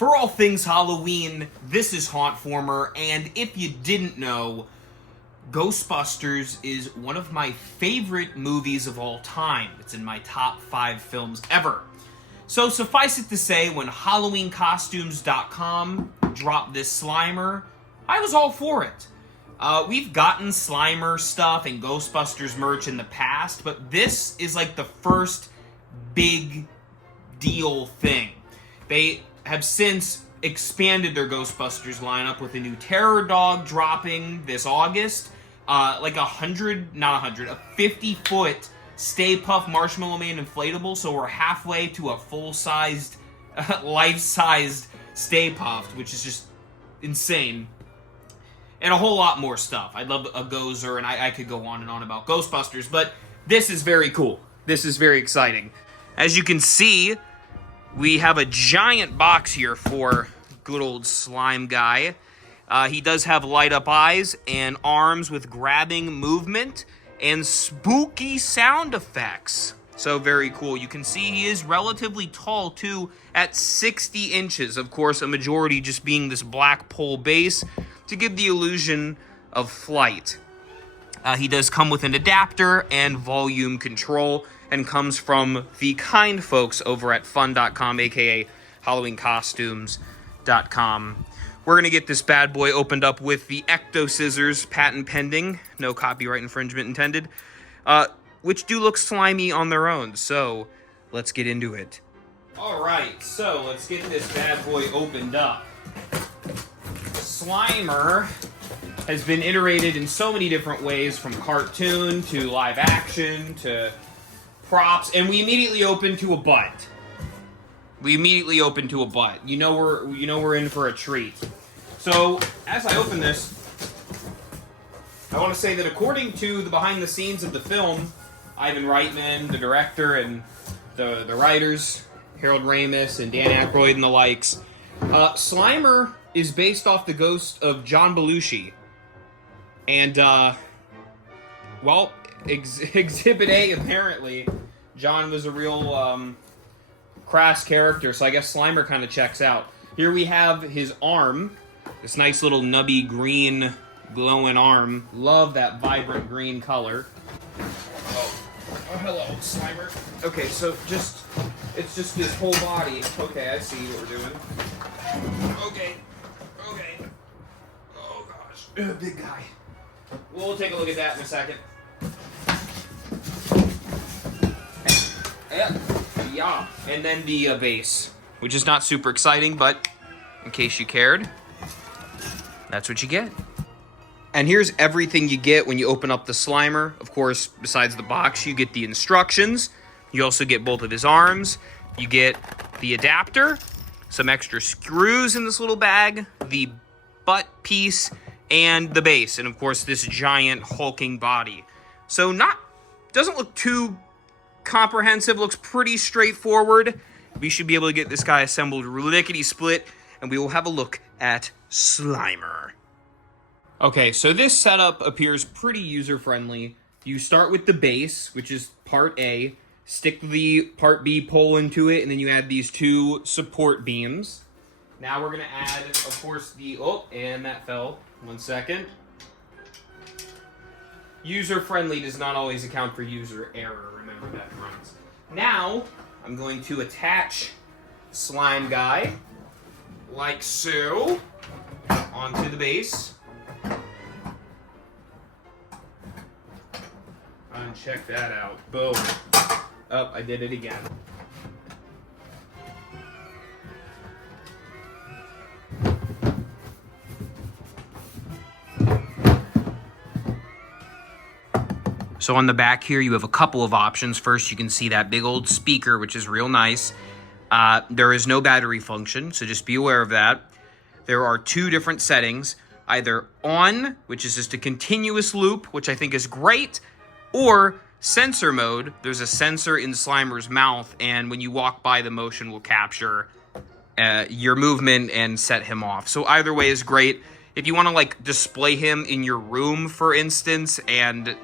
For all things Halloween, this is Hauntformer, and if you didn't know, Ghostbusters is one of my favorite movies of all time. It's in my top 5 films ever. So suffice it to say, when HalloweenCostumes.com dropped this Slimer, I was all for it. We've gotten Slimer stuff and Ghostbusters merch in the past, but this is like the first big deal thing. They have since expanded their Ghostbusters lineup with a new Terror Dog dropping this August. Like a 50-foot Stay Puft Marshmallow Man inflatable, so we're halfway to a full-sized, life-sized Stay Puft, which is just insane. And a whole lot more stuff. I'd love a Gozer, and I could go on and on about Ghostbusters, but this is very cool. This is very exciting. As you can see, we have a giant box here for good old Slime Guy. He does have light-up eyes and arms with grabbing movement and spooky sound effects. So very cool. You can see he is relatively tall, too, at 60 inches. Of course, a majority just being this black pole base to give the illusion of flight. He does come with an adapter and volume control and comes from the kind folks over at fun.com, aka HalloweenCostumes.com. We're going to get this bad boy opened up with the Ecto Scissors, patent pending, no copyright infringement intended, which do look slimy on their own, so let's get into it. Alright, so let's get this bad boy opened up. Slimer has been iterated in so many different ways, from cartoon to live action to props, and we immediately open to a butt. You know we're in for a treat. So, as I open this, I want to say that according to the behind the scenes of the film, Ivan Reitman, the director, and the writers, Harold Ramis and Dan Aykroyd and the likes, Slimer is based off the ghost of John Belushi. And, well, Exhibit A, apparently, John was a real, crass character, so I guess Slimer kind of checks out. Here we have his arm, this nice little nubby green glowing arm. Love that vibrant green color. Oh hello, Slimer. Okay, so it's just his whole body. Okay, I see what we're doing. Okay. Oh gosh, big guy. We'll take a look at that in a second. Yeah, and then the base, which is not super exciting, but in case you cared, that's what you get. And here's everything you get when you open up the Slimer. Of course, besides the box, you get the instructions. You also get both of his arms. You get the adapter, some extra screws in this little bag, the butt piece, and the base. And of course, this giant hulking body. So doesn't look too comprehensive, looks pretty straightforward. We should be able to get this guy assembled lickety-split, and we will have a look at Slimer. Okay, so this setup appears pretty user-friendly. You start with the base, which is part A, stick the part B pole into it, and then you add these 2 support beams. Now we're going to add, of course, and that fell. 1 second. User-friendly does not always account for user error. Remember that, friends. Now, I'm going to attach Slime Guy, like so, onto the base. And check that out. Boom. Oh, I did it again. So on the back here, you have a couple of options. First, you can see that big old speaker, which is real nice. There is no battery function, so just be aware of that. There are 2 different settings, either on, which is just a continuous loop, which I think is great, or sensor mode. There's a sensor in Slimer's mouth, and when you walk by, the motion will capture your movement and set him off. So either way is great. If you want to like display him in your room, for instance, and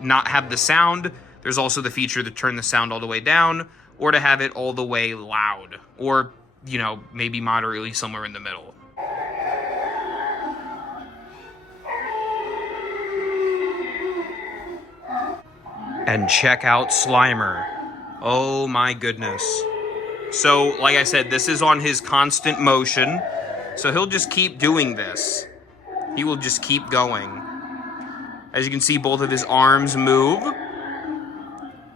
not have the sound, there's also the feature to turn the sound all the way down, or to have it all the way loud, or you know, maybe moderately somewhere in the middle. And check out Slimer. Oh my goodness. So, like I said, this is on his constant motion. So he'll just keep doing this. He will just keep going. As you can see, both of his arms move.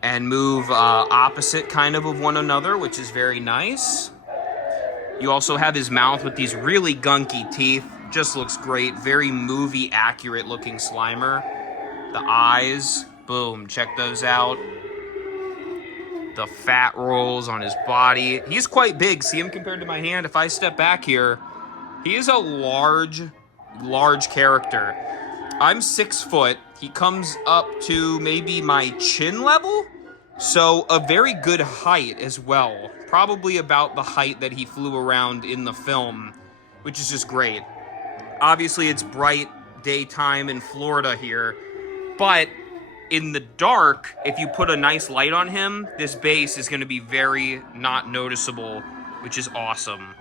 And move opposite kind of one another, which is very nice. You also have his mouth with these really gunky teeth. Just looks great. Very movie accurate looking Slimer. The eyes, boom, check those out. The fat rolls on his body. He's quite big. See him compared to my hand? If I step back here, he is a large character. I'm 6 foot. He comes up to maybe my chin level. So a very good height as well. Probably about the height that he flew around in the film, which is just great. Obviously, it's bright daytime in Florida here, but in the dark, if you put a nice light on him, this base is going to be very not noticeable, which is awesome.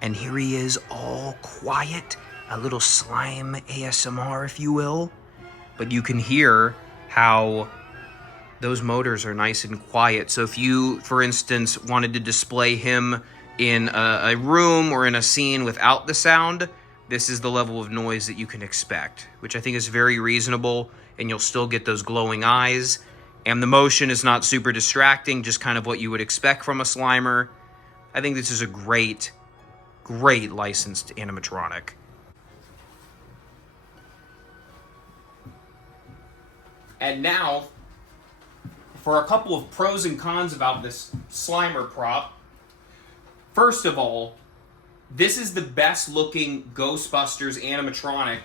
And here he is, all quiet, a little slime ASMR, if you will. But you can hear how those motors are nice and quiet. So if you, for instance, wanted to display him in a room or in a scene without the sound, this is the level of noise that you can expect, which I think is very reasonable, and you'll still get those glowing eyes. And the motion is not super distracting, just kind of what you would expect from a Slimer. I think this is a great licensed animatronic. And now, for a couple of pros and cons about this Slimer prop. First of all, this is the best looking Ghostbusters animatronic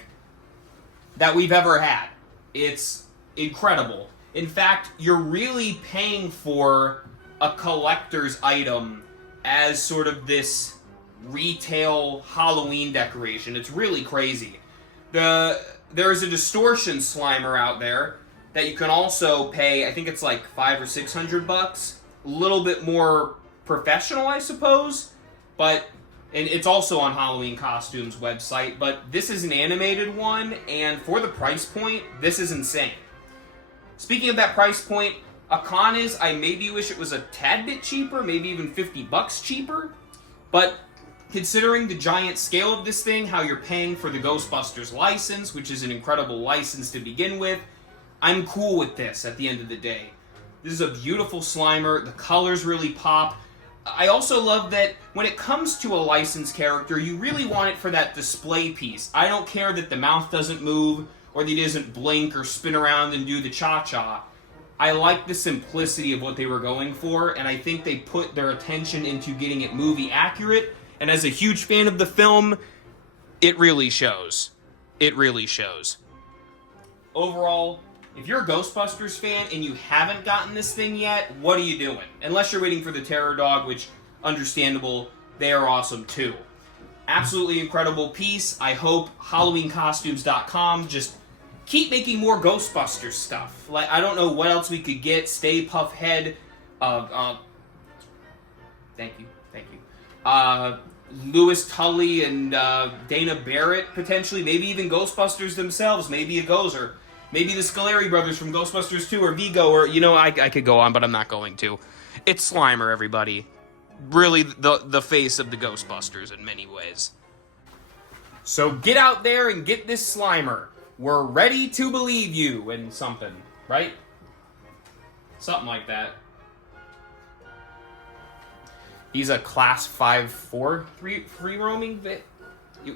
that we've ever had. It's incredible. In fact, you're really paying for a collector's item as sort of this retail Halloween decoration. It's really crazy. There's a distortion Slimer out there that you can also pay, I think it's like $500 or $600. A little bit more professional, I suppose, but and it's also on Halloween Costumes website, but this is an animated one, and for the price point, this is insane. Speaking of that price point, a con is I maybe wish it was a tad bit cheaper, maybe even $50 cheaper, but considering the giant scale of this thing, how you're paying for the Ghostbusters license, which is an incredible license to begin with, I'm cool with this at the end of the day. This is a beautiful Slimer. The colors really pop. I also love that when it comes to a licensed character, you really want it for that display piece. I don't care that the mouth doesn't move or that he doesn't blink or spin around and do the cha-cha. I like the simplicity of what they were going for, and I think they put their attention into getting it movie accurate. And as a huge fan of the film, it really shows. It really shows. Overall, if you're a Ghostbusters fan and you haven't gotten this thing yet, what are you doing? Unless you're waiting for the Terror Dog, which, understandable, they are awesome too. Absolutely incredible piece. I hope HalloweenCostumes.com just keep making more Ghostbusters stuff. Like, I don't know what else we could get. Stay Puffhead. Thank you. Louis Tully and Dana Barrett, potentially. Maybe even Ghostbusters themselves. Maybe a Gozer. Maybe the Scoleri brothers from Ghostbusters 2 or Vigo, or, you know, I could go on, but I'm not going to. It's Slimer, everybody. Really the face of the Ghostbusters in many ways. So get out there and get this Slimer. We're ready to believe you in something, right? Something like that. He's a class 5-4 free roaming.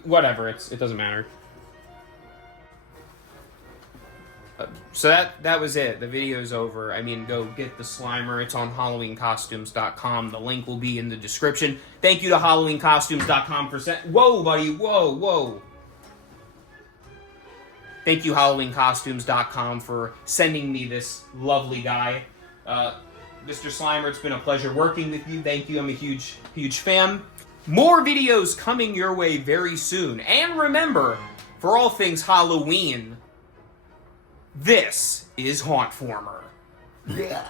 Whatever, it doesn't matter. So that was it. The video's over. I mean, go get the Slimer. It's on HalloweenCostumes.com. The link will be in the description. Thank you to HalloweenCostumes.com for whoa, buddy. Whoa. Thank you, HalloweenCostumes.com, for sending me this lovely guy. Mr. Slimer, it's been a pleasure working with you. Thank you. I'm a huge, huge fan. More videos coming your way very soon. And remember, for all things Halloween, this is hauntformer. Yeah.